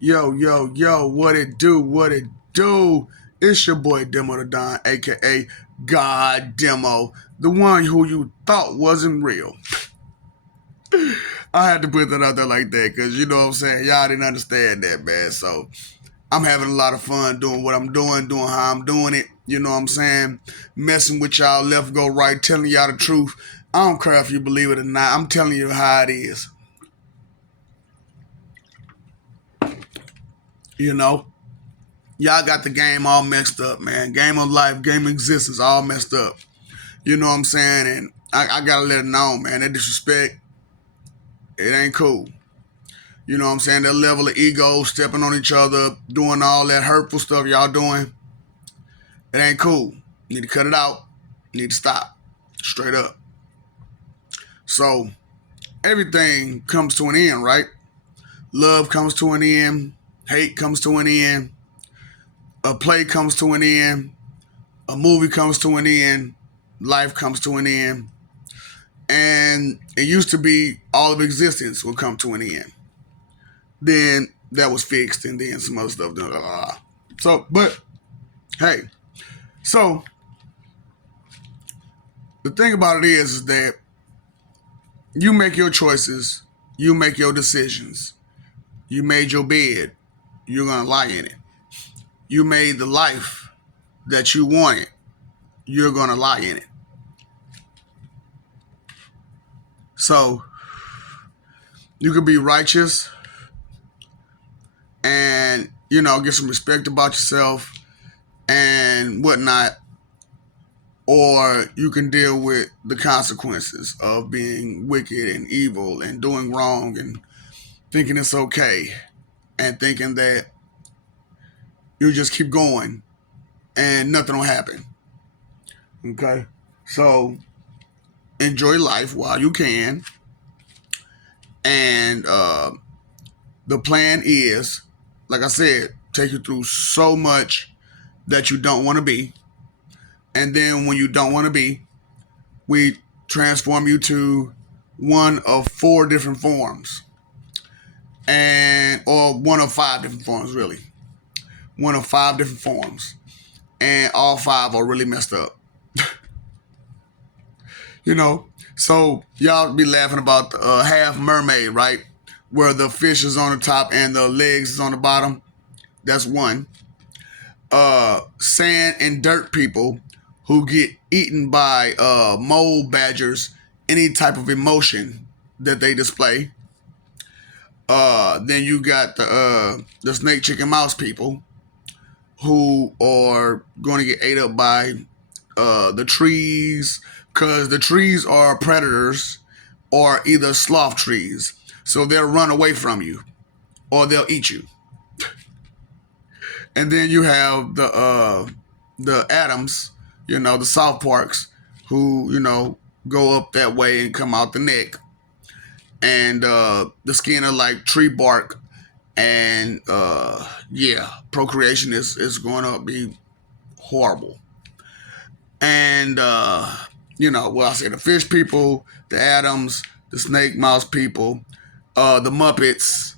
Yo, yo, yo, what it do? What it do? It's your boy Demo the Don, aka God Demo, the one who you thought wasn't real. I had to put that out there like that because you know what I'm saying? Y'all didn't understand that, man. So I'm having a lot of fun doing what I'm doing how I'm doing it. You know what I'm saying? Messing with y'all left, go right, telling y'all the truth. I don't care if you believe it or not. I'm telling you how it is. You know? Y'all got the game all messed up, man. Game of life, game of existence, all messed up. You know what I'm saying? And I gotta let it know, man. That disrespect, it ain't cool. You know what I'm saying? That level of ego, stepping on each other, doing all that hurtful stuff y'all doing, it ain't cool. You need to cut it out. You need to stop. Straight up. So everything comes to an end, right? Love comes to an end. Hate comes to an end. A play comes to an end. A movie comes to an end. Life comes to an end. And it used to be all of existence would come to an end. Then that was fixed, and then some other stuff. Blah, blah, blah. So, but hey, so the thing about it is that you make your choices, you make your decisions. You made your bed, you're gonna lie in it. You made the life that you wanted, you're gonna lie in it. So you can be righteous and get some respect about yourself and whatnot, or you can deal with the consequences of being wicked and evil and doing wrong and thinking it's okay and thinking that you just keep going and nothing will happen. Okay? So enjoy life while you can. And the plan is, like I said, take you through so much that you don't want to be. And then when you don't want to be, we transform you to one of four different forms. Or one of five different forms, really. One of five different forms. And all five are really messed up. you know. So y'all be laughing about the half mermaid, right? Where the fish is on the top and the legs is on the bottom. That's one. Sand and dirt people who get eaten by mole badgers, any type of emotion that they display. Then you got the snake, chicken, mouse people who are going to get ate up by the trees because the trees are predators or either sloth trees. So they'll run away from you or they'll eat you. And then you have the atoms, the South Parks, who go up that way and come out the neck, and the skin are like tree bark, and yeah, procreation is going to be horrible. And well, I say the fish people, the atoms, the snake mouse people, the Muppets,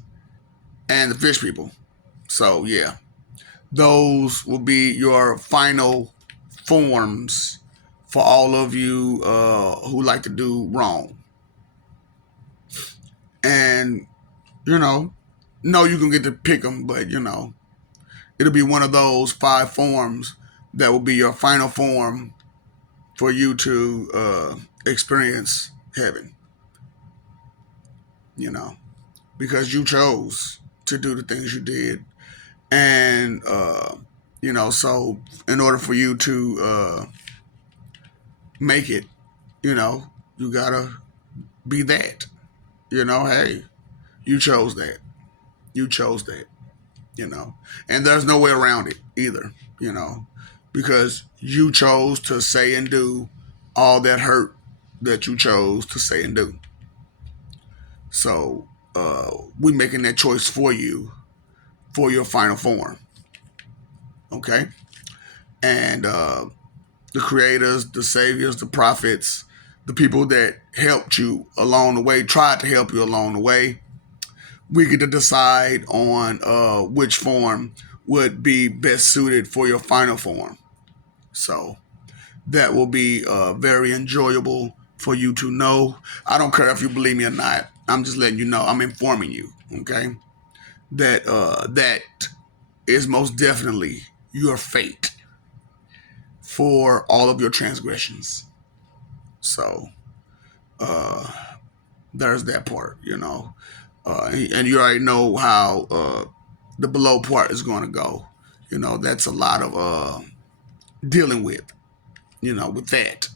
and the fish people. So yeah, those will be your final forms for all of you who like to do wrong. And, no, you can get to pick them, but, it'll be one of those five forms that will be your final form for you to experience heaven, because you chose to do the things you did. And, so in order for you to make it, you gotta be that. Hey, you chose that. You chose that. And there's no way around it either. Because you chose to say and do all that hurt that you chose to say and do. So we making that choice for you for your final form. Okay, and the creators, the saviors, the prophets, the people that helped you along the way, tried to help you along the way, we get to decide on which form would be best suited for your final form. So that will be very enjoyable for you to know. I don't care if you believe me or not. I'm just letting you know. I'm informing you. Okay, that that is most definitely your fate for all of your transgressions. So uh, there's that part, and you already know how the below part is going to go. That's a lot of dealing with, with that.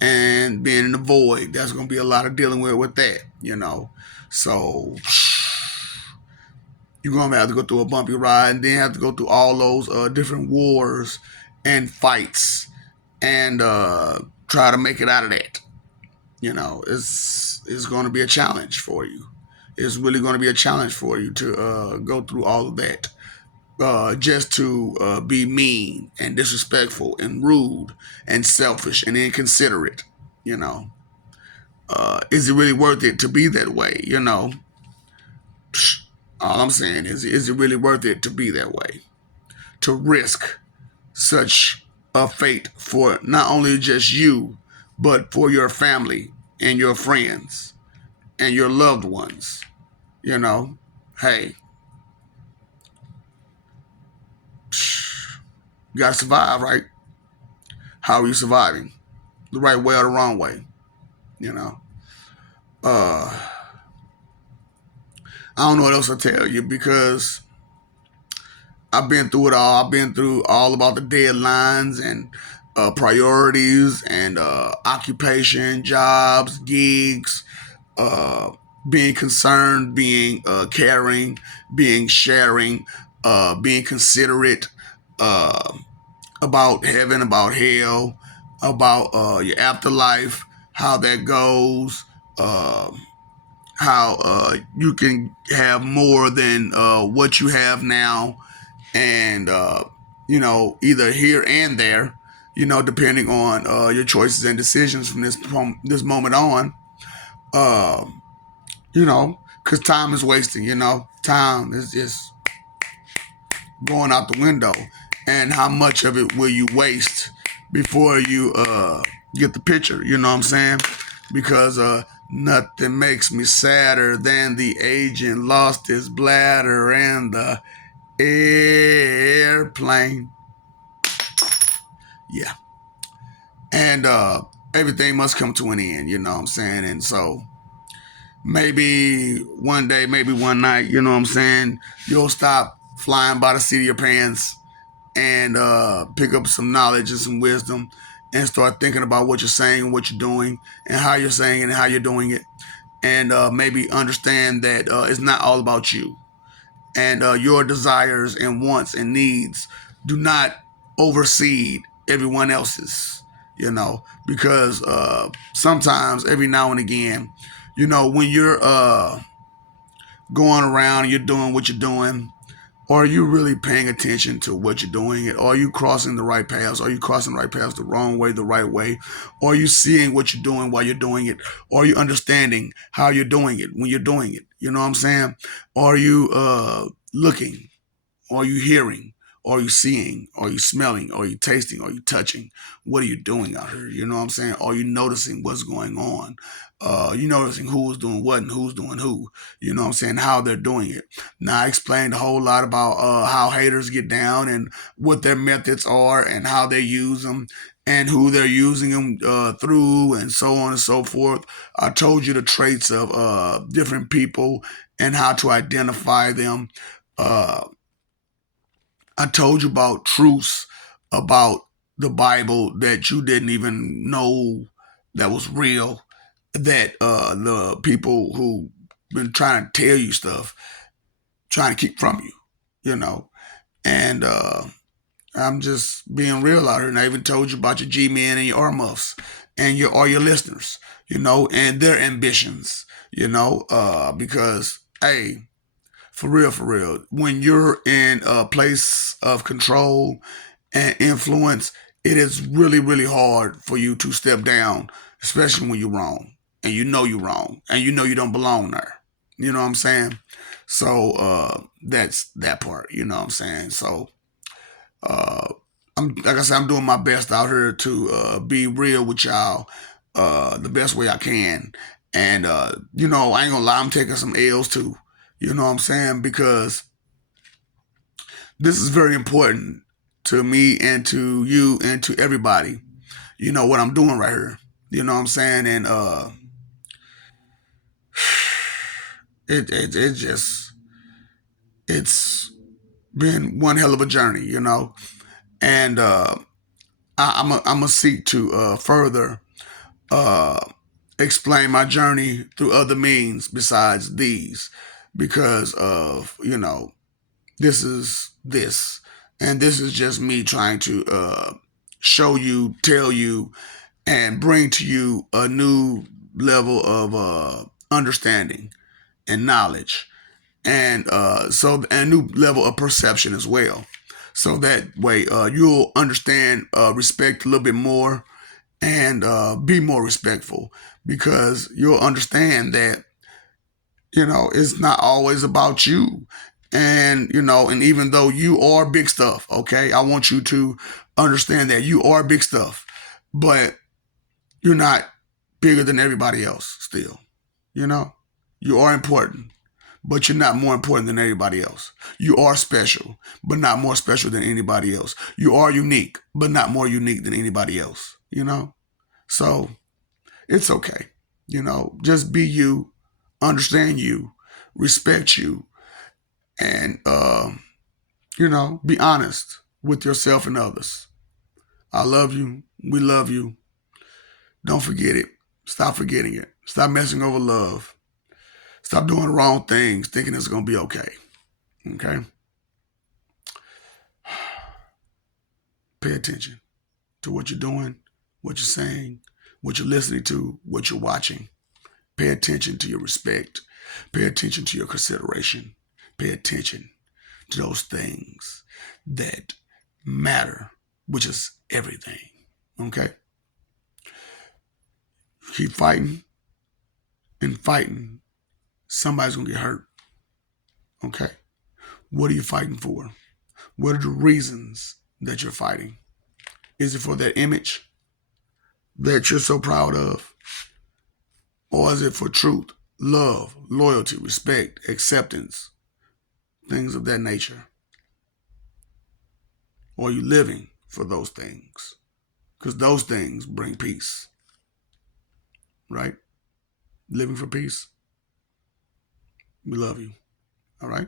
And being in the void, that's going to be a lot of dealing with that. So you're going to have to go through a bumpy ride and then have to go through all those different wars and fights and try to make it out of that. It's going to be a challenge for you. It's really going to be a challenge for you to go through all of that. Just to be mean and disrespectful and rude and selfish and inconsiderate, you know. Is it really worth it to be that way? All I'm saying is it really worth it to be that way? To risk such a fate for not only just you, but for your family and your friends and your loved ones. Hey, you gotta survive, right? How are you surviving? The right way or the wrong way? You know. Uh, I don't know what else to tell you because I've been through it all. I've been through all about the deadlines and priorities and occupation, jobs, gigs, uh, being concerned, being caring, being sharing, being considerate uh, about heaven, about hell, about your afterlife, how that goes. How you can have more than what you have now, and either here and there, depending on your choices and decisions from this moment on. Um, because time is wasting. Time is just going out the window, and how much of it will you waste before you get the picture? You know what I'm saying? Because nothing makes me sadder than the agent lost his bladder and the airplane. Yeah. And everything must come to an end, you know what I'm saying? And so maybe one day, maybe one night, you know what I'm saying, you'll stop flying by the seat of your pants and pick up some knowledge and some wisdom and start thinking about what you're saying and what you're doing and how you're saying it and how you're doing it. And maybe understand that it's not all about you. And your desires and wants and needs do not oversee everyone else's, because sometimes, every now and again, when you're going around and you're doing what you're doing, are you really paying attention to what you're doing? Are you crossing the right paths? Are you crossing the right paths the wrong way, the right way? Or are you seeing what you're doing while you're doing it? Or are you understanding how you're doing it when you're doing it? You know what I'm saying? Are you looking? Are you hearing? Are you seeing? Are you smelling? Are you tasting? Are you touching? What are you doing out here? You know what I'm saying? Are you noticing what's going on? You noticing who's doing what and who's doing who? You know what I'm saying? How they're doing it. Now, I explained a whole lot about how haters get down and what their methods are and how they use them and who they're using them through and so on and so forth. I told you the traits of different people and how to identify them. Uh, I told you about truths about the Bible that you didn't even know that was real. That the people who been trying to tell you stuff, trying to keep from you, you know. And I'm just being real out here. And I even told you about your G-men and your R-muffs and your listeners, and their ambitions, because hey, for real. When you're in a place of control and influence, it is really, really hard for you to step down, especially when you're wrong and you know you're wrong and you know you don't belong there. You know what I'm saying? So that's that part, you know what I'm saying? So uh I'm like I said, I'm doing my best out here to be real with y'all the best way I can. And you know, I ain't gonna lie, I'm taking some L's too. You know what I'm saying? Because this is very important to me and to you and to everybody. You know what I'm doing right here. You know what I'm saying? And it just it's been one hell of a journey, you know. And I'm a seek to further uh, explain my journey through other means besides these, because of this is this, and this is just me trying to show you, tell you, and bring to you a new level of understanding and knowledge, and so a new level of perception as well. So that way, you'll understand respect a little bit more, and be more respectful, because you'll understand that it's not always about you. And and even though you are big stuff, okay, I want you to understand that you are big stuff, but you're not bigger than everybody else still. you know you are important, but you're not more important than everybody else. You are special, but not more special than anybody else. You are unique, but not more unique than anybody else. So it's okay. Just be you, understand you, respect you, and be honest with yourself and others. I love you. We love you. Don't forget it. Stop forgetting it. Stop messing over love. Stop doing the wrong things, thinking it's gonna be okay. Okay? Pay attention to what you're doing, what you're saying, what you're listening to, what you're watching. Pay attention to your respect. Pay attention to your consideration. Pay attention to those things that matter, which is everything. Okay? Keep fighting and fighting. Somebody's gonna get hurt. Okay? What are you fighting for? What are the reasons that you're fighting? Is it for that image that you're so proud of? Or is it for truth, love, loyalty, respect, acceptance, things of that nature? Or are you living for those things? Because those things bring peace, right? Living for peace. We love you. All right?